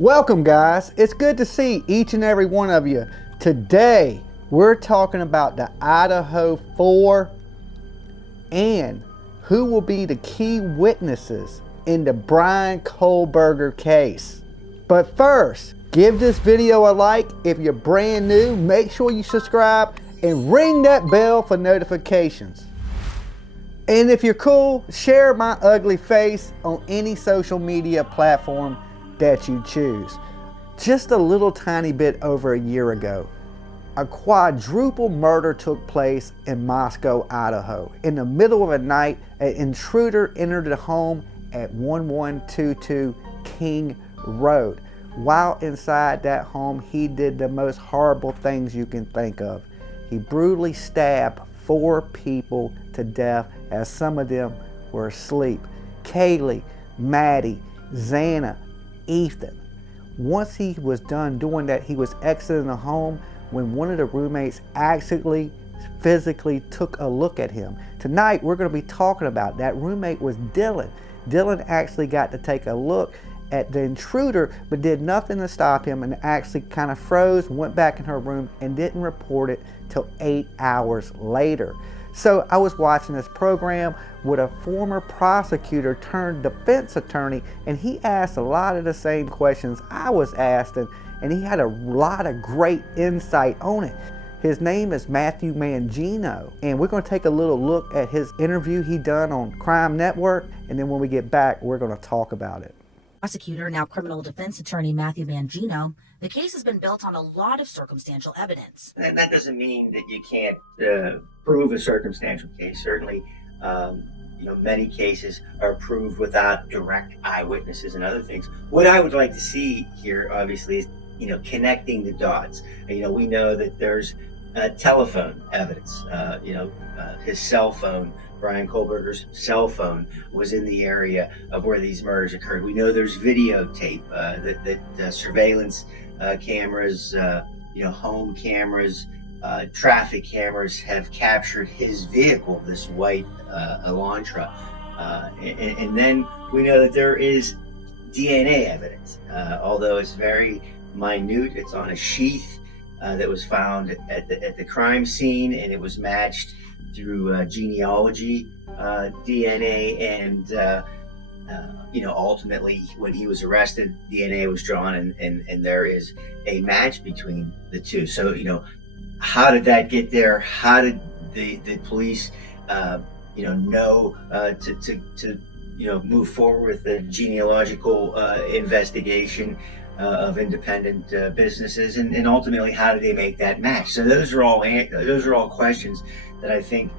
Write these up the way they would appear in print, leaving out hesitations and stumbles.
Welcome guys, it's good to see each and every one of you. Today we're talking about the Idaho 4 and who will be the key witnesses in the Bryan Kohberger case. But first, give this video a like. If you're brand new, make sure you subscribe and ring that bell for notifications. And if you're cool, share my ugly face on any social media platform that you choose. Just a little tiny bit over a year ago, a quadruple murder took place in Moscow, Idaho. In the middle of the night, an intruder entered the home at 1122 King Road. While inside that home, he did the most horrible things you can think of. He brutally stabbed 4 people to death as some of them were asleep. Kaylee, Maddie, Xana, Ethan. Once he was done doing that, he was exiting the home when one of the roommates actually physically took a look at him. Tonight we're going to be talking about that roommate was Dylan. Dylan actually got to take a look at the intruder but did nothing to stop him and actually kind of froze, went back in her room and didn't report it till 8 hours later. So I was watching this program with a former prosecutor turned defense attorney, and he asked a lot of the same questions I was asking, and he had a lot of great insight on it. His name is Matthew Mangino, and we're going to take a little look at his interview he done on Crime Network, and then when we get back, we're going to talk about it. Prosecutor, now criminal defense attorney Matthew Mangino, the case has been built on a lot of circumstantial evidence. And that doesn't mean that you can't prove a circumstantial case. Certainly, many cases are proved without direct eyewitnesses and other things. What I would like to see here, obviously, is connecting the dots. We know that there's telephone evidence. His cell phone, Bryan Kohberger's cell phone, was in the area of where these murders occurred. We know there's videotape that surveillance cameras, home cameras, traffic cameras have captured his vehicle, this white Elantra. And then we know that there is DNA evidence, although it's very minute. It's on a sheath that was found at the crime scene, and it was matched through genealogy DNA, and ultimately when he was arrested, DNA was drawn, and there is a match between the two. So how did that get there? How did the police know to move forward with the genealogical investigation of independent businesses, and ultimately how did they make that match? So those are all questions that I think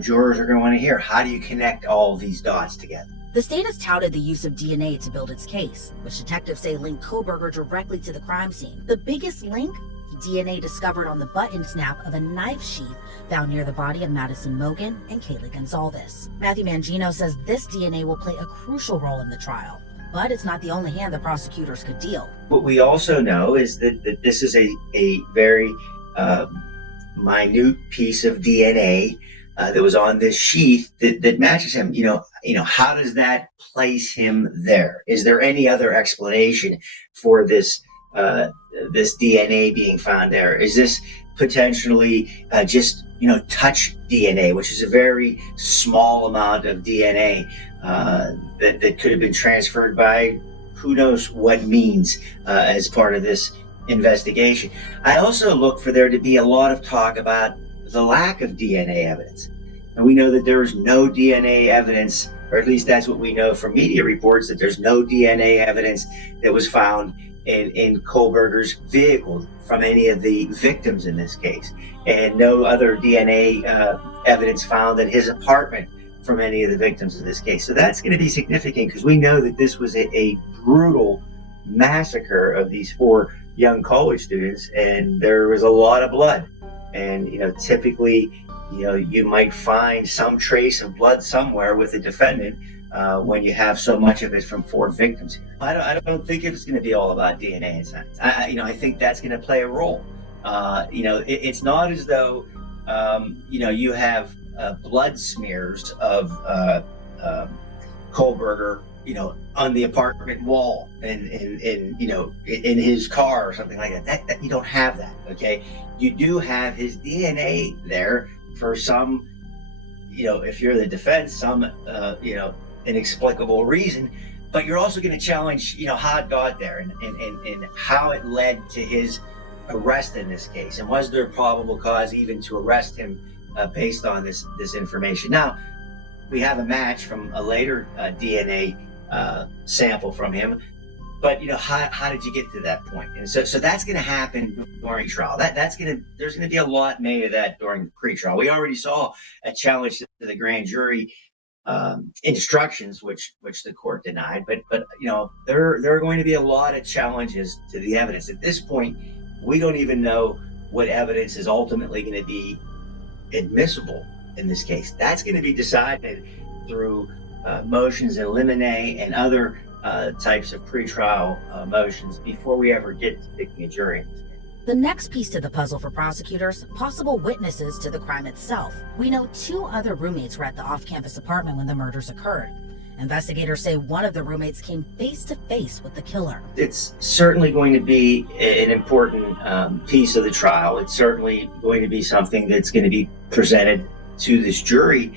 jurors are going to want to hear. How do you connect all of these dots together? The state has touted the use of DNA to build its case, which detectives say linked Kohberger directly to the crime scene. The biggest link? DNA discovered on the button snap of a knife sheath found near the body of Madison Mogan and Kaylee Gonzalez. Matthew Mangino says this DNA will play a crucial role in the trial, but it's not the only hand the prosecutors could deal. What we also know is that this is a very minute piece of DNA that was on this sheath that matches him. How does that place him there? Is there any other explanation for this DNA being found there? Is this potentially just touch DNA, which is a very small amount of DNA that could have been transferred by who knows what means as part of this investigation? I also look for there to be a lot of talk about the lack of DNA evidence. And we know that there is no DNA evidence, or at least that's what we know from media reports, that there's no DNA evidence that was found in Kohberger's vehicle from any of the victims in this case, and no other DNA evidence found in his apartment from any of the victims in this case. So that's going to be significant because we know that this was a brutal massacre of these 4 young college students, and there was a lot of blood. And typically, you might find some trace of blood somewhere with the defendant when you have so much of it from 4 victims here. I don't think it's going to be all about DNA in science. I think that's going to play a role. It's not as though you have blood smears of Kohberger on the apartment wall and in his car or something like that. That you don't have that. Okay, you do have his DNA there for some, if you're the defense, some inexplicable reason. But you're also going to challenge, how it got there and how it led to his arrest in this case, and was there probable cause even to arrest him based on this information. Now, we have a match from a later DNA sample from him, but how did you get to that point? And so that's going to happen during trial. There's going to be a lot made of that during the pre-trial. We already saw a challenge to the grand jury instructions, which the court denied, but there are going to be a lot of challenges to the evidence. At this point, we don't even know what evidence is ultimately going to be admissible in this case. That's going to be decided through motions in limine and other types of pretrial motions before we ever get to picking a jury. The next piece to the puzzle for prosecutors, possible witnesses to the crime itself. We know 2 other roommates were at the off-campus apartment when the murders occurred. Investigators say one of the roommates came face to face with the killer. It's certainly going to be an important piece of the trial. It's certainly going to be something that's going to be presented to this jury.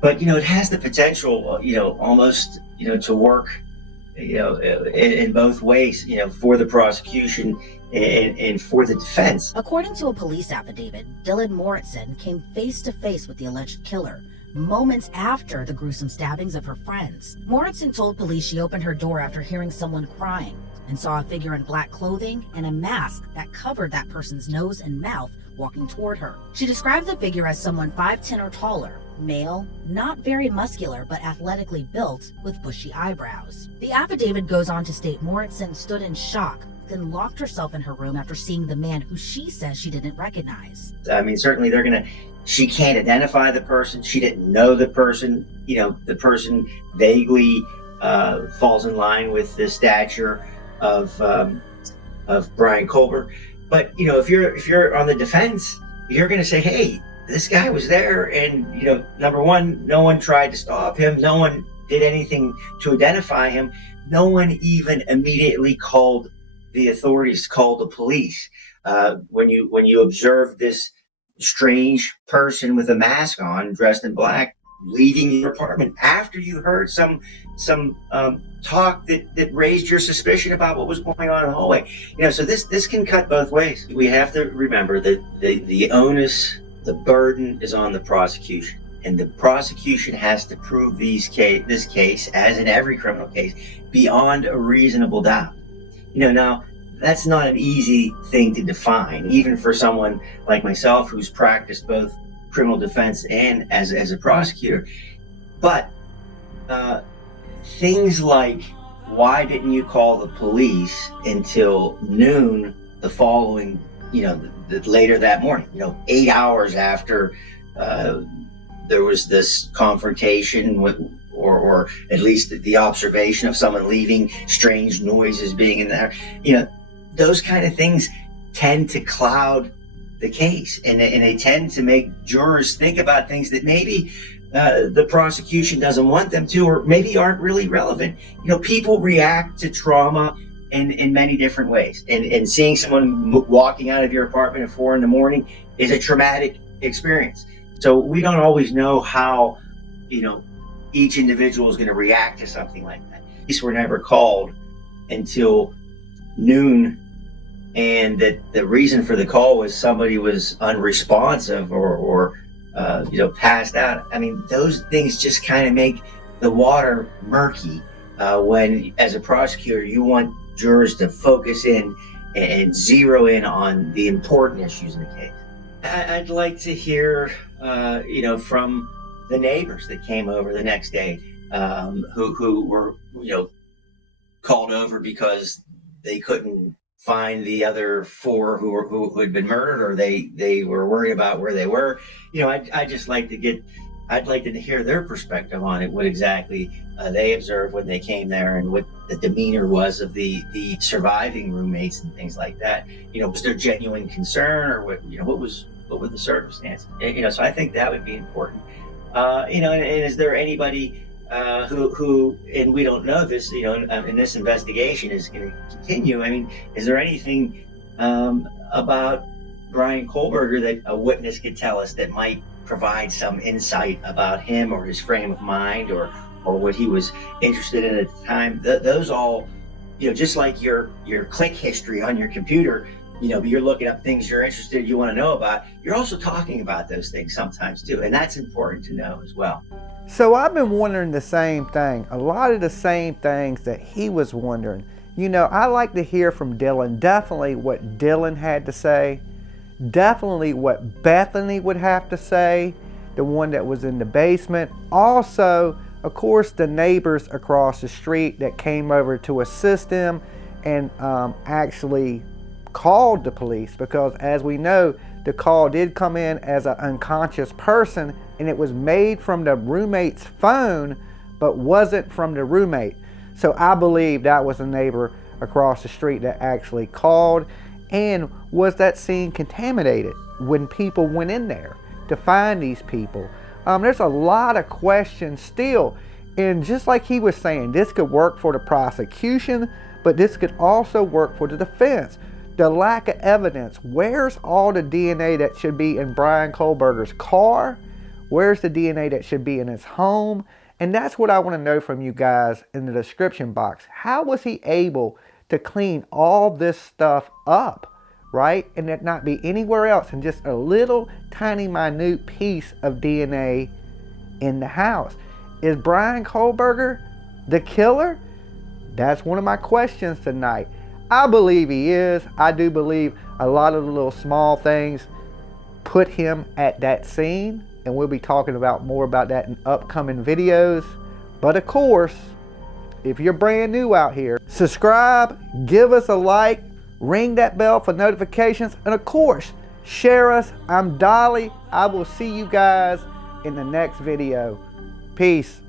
But, it has the potential, almost, to work, in both ways, for the prosecution and for the defense. According to a police affidavit, Dylan Moritzen came face to face with the alleged killer moments after the gruesome stabbings of her friends. Moritzen told police she opened her door after hearing someone crying and saw a figure in black clothing and a mask that covered that person's nose and mouth walking toward her. She described the figure as someone 5'10" or taller, male, not very muscular but athletically built, with bushy eyebrows. The affidavit goes on to state Moritzen stood in shock, then locked herself in her room after seeing the man who she says she didn't recognize. I mean, certainly she can't identify the person. She didn't know the person. The person vaguely falls in line with the stature of Bryan Kohberger. But if you're on the defense, you're going to say, hey, this guy was there, and number one, no one tried to stop him. No one did anything to identify him. No one even immediately called the authorities, called the police. When you observe this strange person with a mask on, dressed in black, leaving your apartment after you heard some talk that raised your suspicion about what was going on in the hallway. So this can cut both ways. We have to remember that the onus, the burden is on the prosecution, and the prosecution has to prove this case, as in every criminal case, beyond a reasonable doubt. Now, that's not an easy thing to define, even for someone like myself who's practiced both criminal defense and as a prosecutor. But things like, why didn't you call the police until noon the following, later that morning, 8 hours after there was this confrontation with, or at least the observation of someone leaving, strange noises being in there, those kind of things tend to cloud the case, and they tend to make jurors think about things that maybe the prosecution doesn't want them to, or maybe aren't really relevant. People react to trauma in many different ways, and seeing someone walking out of your apartment at 4 a.m. is a traumatic experience. So we don't always know how each individual is going to react to something like that. These were never called until noon, and that the reason for the call was somebody was unresponsive or passed out. I mean, those things just kind of make the water murky when, as a prosecutor, you want jurors to focus in and zero in on the important issues in the case. I'd like to hear, from the neighbors that came over the next day, who were, called over because they couldn't find the other 4 who had been murdered, or they were worried about where they were. I'd like to hear their perspective on it, what exactly they observed when they came there, and what the demeanor was of the surviving roommates and things like that. Was there genuine concern, or what were the circumstances? So I think that would be important. And is there anybody who, and we don't know this, in this investigation is going to continue. I mean, is there anything about Bryan Kohberger that a witness could tell us that might provide some insight about him or his frame of mind or what he was interested in at the time? Those all, just like your click history on your computer, you're looking up things you're interested, you want to know about. You're also talking about those things sometimes too, and that's important to know as well. So I've been wondering the same thing, a lot of the same things that he was wondering. I like to hear from Dylan, definitely what Dylan had to say, definitely what Bethany would have to say, the one that was in the basement. Also, of course, the neighbors across the street that came over to assist him and actually called the police, because as we know, the call did come in as an unconscious person and it was made from the roommate's phone but wasn't from the roommate. So I believe that was a neighbor across the street that actually called. And was that scene contaminated when people went in there to find these people? There's a lot of questions still, and just like he was saying, this could work for the prosecution, but this could also work for the defense. The lack of evidence. Where's all the DNA that should be in Bryan Kohberger's car? Where's the DNA that should be in his home? And that's what I want to know from you guys in the description box. How was he able to clean all this stuff up, right? And it not be anywhere else and just a little tiny minute piece of DNA in the house. Is Bryan Kohberger the killer? That's one of my questions tonight. I believe he is. I do believe a lot of the little small things put him at that scene, and we'll be talking about more about that in upcoming videos. But of course, if you're brand new out here, subscribe, give us a like, ring that bell for notifications, and of course, share us. I'm Dolly. I will see you guys in the next video. Peace.